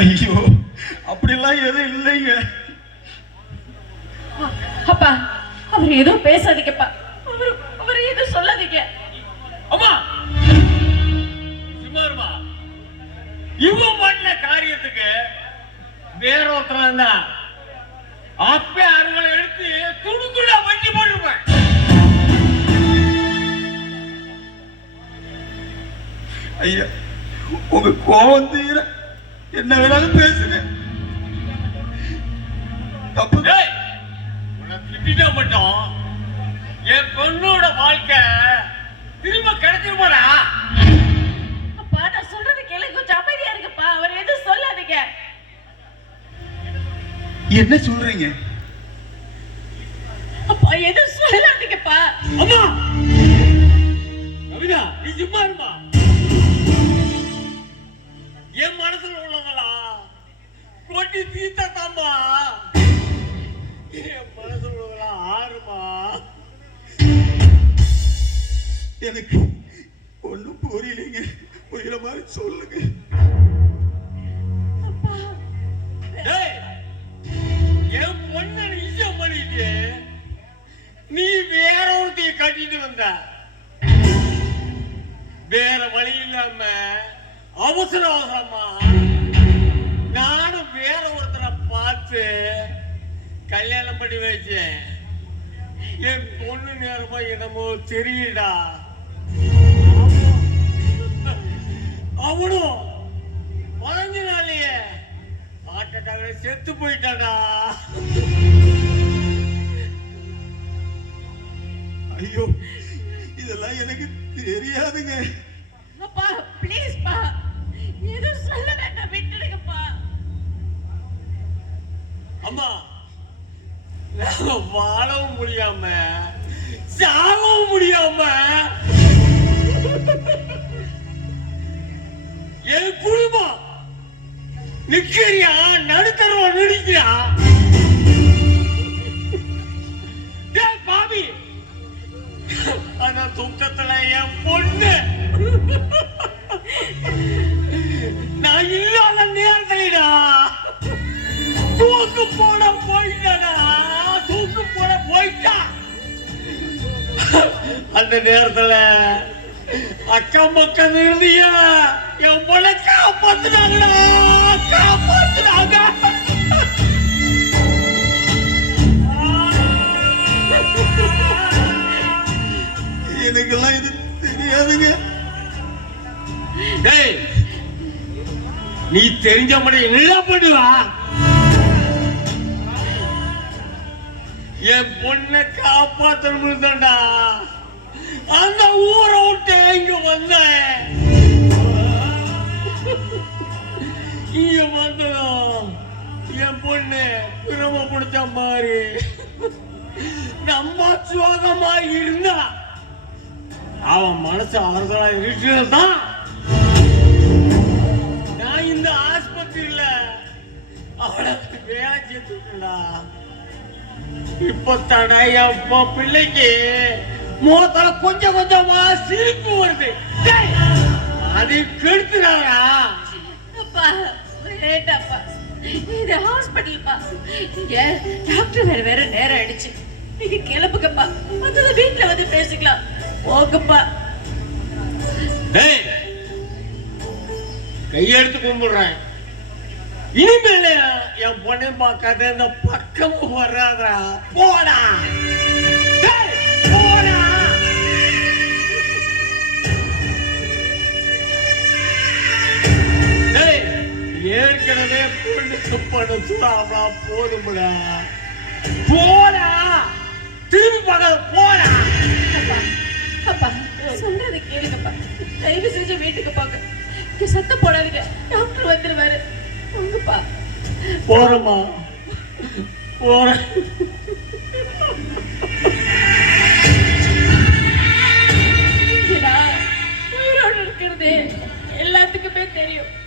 ஐயோ, அப்படிலாம் எதுவும் இல்லைங்க. அப்பா, அவர் எதுவும் பேசாதீங்கப்பா. அவர் எதுவும் சொல்லாதீங்க. அம்மா சும்மாருமா, இவன் பண்ண காரியத்துக்கு வேற ஒருத்தர் தான் அப்ப அறுவலை எடுத்து துணுக்குள்ள வண்டி போட்டுருப்பேன். ஐயா, உங்க கோபம் தீர என்ன வேணாலும் பேசுங்க. தப்பு உன்னை திட்டா மட்டும் என் பொண்ணோட வாழ்க்கை திரும்ப கிடைச்சிருமாடா? அப்பா, நான் சொல்றது கேளுங்க, கொஞ்சம் அமைதியா இருக்குப்பா. அவர் எதுவும் சொல்லாதீங்க. என்ன சொல்றீங்க? அப்பா, எதுவும் சொல்லாதீங்கப்பா. அம்மா கவிதா, நீ சும்மா இருமா. என் மனசுல உள்ளவங்களா கொட்டி தீத்தாம்பா. என் மனசுல உள்ளவங்களா ஆறுமா. எனக்கு ஒண்ணும் புரியலைங்க. புரியல மாதிரி சொல்லுங்க. என் பொண்ணை நிச்சயம் பண்ணிட்டு நீ வேற ஒருத்தைய கட்டிட்டு வந்த. வேற வழி இல்லாம அவசர அவசரமா நானும் வேற ஒருத்தரை பார்த்து கல்யாணம் பண்ணி வச்சேன். என் பொண்ணு நேரமா என்னமோ தெரியுடா. அவனும் 15 நாள்லயே ஹார்ட் அட்டாக்ல செத்து போயிட்டாடா. ஐயோ, இதெல்லாம் எனக்கு தெரியாதுங்க. அப்பா, ப்ளீஸ் பா, எதுவும் சொல்ல வேண்டாம், விட்டுடுங்கப்பா. அம்மா, நான் வாழவும் முடியாம சாகவும் முடியாம என் குடும்பம் நிக்கிறியா, நடுத்தரவா நடிக்கிறியா? பாவி, அந்த துக்கத்துல என் பொண்ணு நான் இல்லாத நேரத்துலடா தூக்கு போட போயிட்டா. தூக்கு போட போயிட்டா. அந்த நேரத்துல அக்கம் பக்கம் இருந்திய என் பொண்ணை காப்பாத்துனாங்கடா. காப்பாத்துனாங்க. எனக்கெல்லாம் இது தெரியாதுங்க. நீ தெரிஞ்ச முடியும் என்ன பண்ணுவா? என் பொண்ணை காப்பாற்றணும் தான்டா அந்த ஊரை விட்டு இங்க வந்தேன். இங்க வந்ததும் என் பொண்ணு பிரமப்படுத்த மாதிரி நம்ம சுவாகமா இருந்தா அவன் மனசு அவர்களா இருக்கிறதான் நான் இந்த ஆஸ்பத்திரியில அவளை வேலை செஞ்சுட்டா. இப்ப தடா என் பிள்ளைக்கு முகத்தால கொஞ்சம் கொஞ்சமா சிரிப்பு வருது. அது கெடுத்துறாரா? அப்பா, வேண்டாப்பா, இது ஹாஸ்பிட்டல்ப்பா. இங்க டாக்டர் வேற நேரம் ஆயிடுச்சு. நீங்க கிளம்புங்கப்பா, மத்தத வீட்டுல வந்து பேசிக்கலாம். போங்கப்பா. கையெடுத்து கும்பிடுறேன். இனிமேல என் பொண்ணை பார்க்காத இந்த பக்கமும் வராதா. போடா போடா. ஏற்கனவே பொண்ணுக்கு பணம் சுடாமலா போதும்ல. போடா, திரும்பி பார்க்காத. போடா. அப்பா, அப்பா, சொல்றது கேளுங்கப்பா. தயவு செஞ்சு வீட்டுக்கு போங்க. இங்க சத்தம் போடாதீங்க, டாக்டர் வந்துருவாரு. போங்கப்பா. போறமா, போறேன். உயிரோடு இருக்கிறது எல்லாத்துக்குமே தெரியும்.